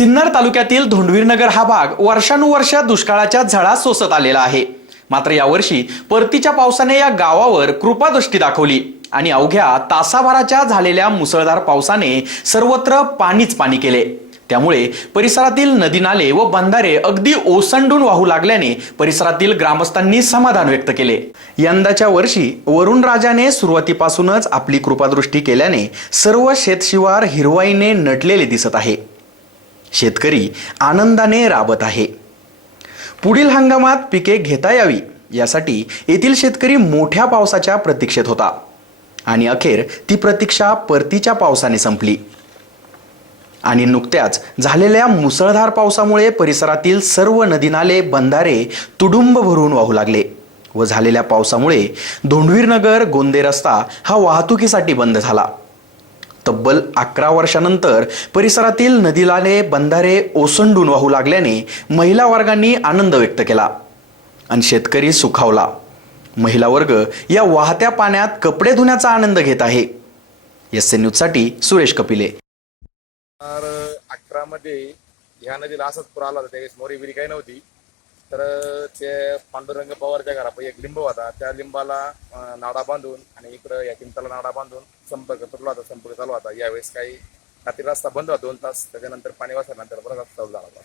सिन्नर तालुक्यातील धोंडवीरनगर हा भाग वर्षानुवर्ष दुष्काळाच्या झळा सोसत आलेला आहे. मात्र यावर्षी परतीच्या पावसाने या गावावर कृपादृष्टी दाखवली आणि अवघ्या तासाभराच्या झालेल्या मुसळधार पावसाने सर्वत्र पाणीच पाणी केले. त्यामुळे परिसरातील नदी नाले व बंधारे अगदी ओसंडून वाहू लागल्याने परिसरातील ग्रामस्थांनी समाधान व्यक्त केले. यंदाच्या वर्षी वरुण राजाने सुरुवातीपासूनच आपली कृपादृष्टी केल्याने सर्व शेतशिवार हिरवाईने नटलेले दिसत आहे. शेतकरी आनंदाने राबत आहे. पुढील हंगामात पिके घेता यावी यासाठी येथील शेतकरी मोठ्या पावसाच्या प्रतीक्षेत होता. आणि अखेर ती प्रतीक्षा परतीच्या पावसाने संपली. आणि नुकत्याच झालेल्या मुसळधार पावसामुळे परिसरातील सर्व नदीनाले बंधारे तुडुंब भरून वाहू लागले व झालेल्या पावसामुळे धोंडवीरनगर गोंदे रस्ता हा वाहतुकीसाठी बंद झाला. तब्बल अकरा वर्षानंतर परिसरातील नदीलाने बंधारे ओसंडून वाहू लागल्याने महिला वर्गांनी आनंद व्यक्त केला आणि शेतकरी सुखावला. महिला वर्ग या वाहत्या पाण्यात कपडे धुण्याचा आनंद घेत आहे. एस एन न्यूजसाठी सुरेश कपिले. तर अकरामध्ये ह्या नदीला असाच पूर आला होता त्यावेळेस मोरी बिरी काही नव्हती. तर ते पांडुरंग पवारच्या घरापाई एक लिंब होता. त्या लिंबाला नाडा बांधून आणि इकडं या किमताला नाडा बांधून संपर्क तुटला होता संपर्क चालू होता. यावेळेस काही रात्री रस्ता बंद होता दोन तास. त्याच्यानंतर पाणी वाचल्यानंतर परत रस्ता चालू झाला. होता